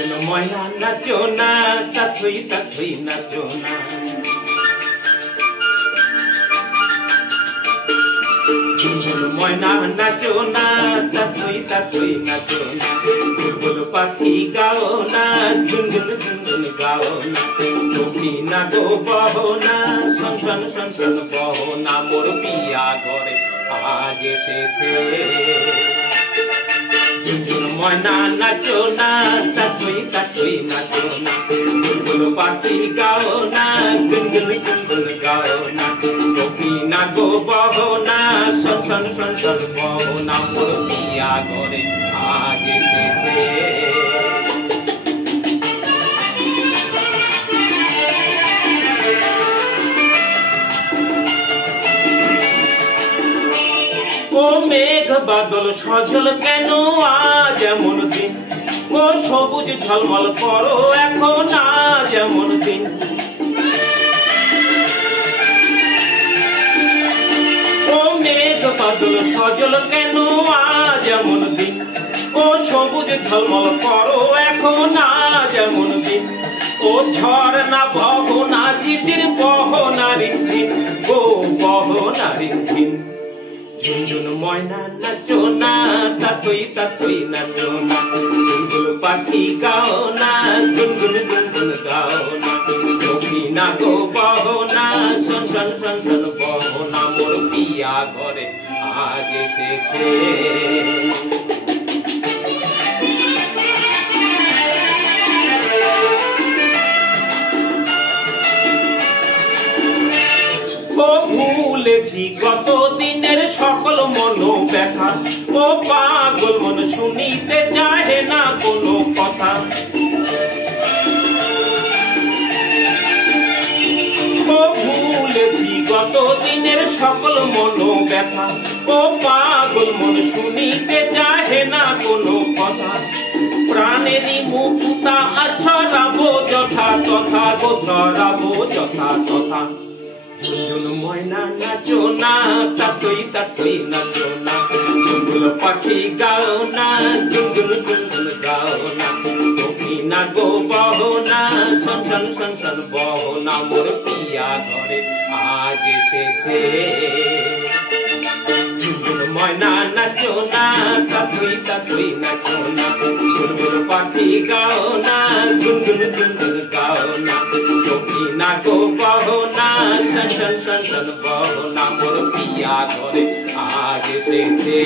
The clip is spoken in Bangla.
ঝুনঝুন ময়না নাচো না, তাথই তাথই নাচো না। ঝুনঝুন ময়না নাচো না, তাথই তাথই নাচো না। বুলবুল পাখি গাও না, ঝুনঝুন ঝুনঝুন গাও না। তুমি না গো বহো না, শনশন শনশন বহো না। মোর পিয়া ঘরে আজ এসেছে। ঝুনঝুন ময়না নাচো না, তাথই তাথই নাচো না। বুলবুল পাখি গাও না, গুনগুন গুনগুন গাও না। তুমি না গো বহো না, শনশন শনশন বহো না। মোর পিয়া ঘরে আজ এসেছে। ও মেঘ বাদল সজল কেন আজ এমন দিন? ও সবুজ ঝলমল করো এখন আজ এমন দিন। ও মেঘ বাদল সজল কেন আজ এমন দিন? ও সবুজ ঝলমল করো এখন আজ এমন দিন। ও ঝর্ণা বহনা ঝিঝির বহনা রিনঝিন, ও বহনা রিনঝিন। ঝুনঝুন ময়না নাচো না, তাথই তাথই নাচো না। বুলবুল পাখি গাও না, গুনগুন গুনগুন গাও না। তুমি না গো বহো না, শনশন শনশন বহো না। মোর পিয়া ঘরে আজ এসেছে। ও ভুলেছি কত দিনের সকল মন ব্যথা। ও পাগল মন শুনিতে চাহে না কোনো কথা। ও ভুলেছি কত দিনের সকল মন ব্যথা। ও পাগল মন শুনিতে চাহে না কোনো কথা। প্রাণেরই মুক্তা ছড়াবো যথা তথা গো, ছড়াবো যথা তথা। ঝুনঝুন ময়না নাচো না, তাথই তাথই নাচো না। বুলবুল পাখি গাও না, গুনগুন গুনগুন গাও না। তুমি না গো বহো না, শনশন শনশন বহো না। মোর পিয়া ঘরে আজ এসেছে। ঝুনঝুন ময়না নাচো না, তাথই তাথই নাচো না। বুলবুল পাখি গাও না, গুনগুন গুনগুন গাও না। তুমি না গো বহো না, শনশন শনশন বহো না। মোর পিয়া ঘরে আজ এসেছে।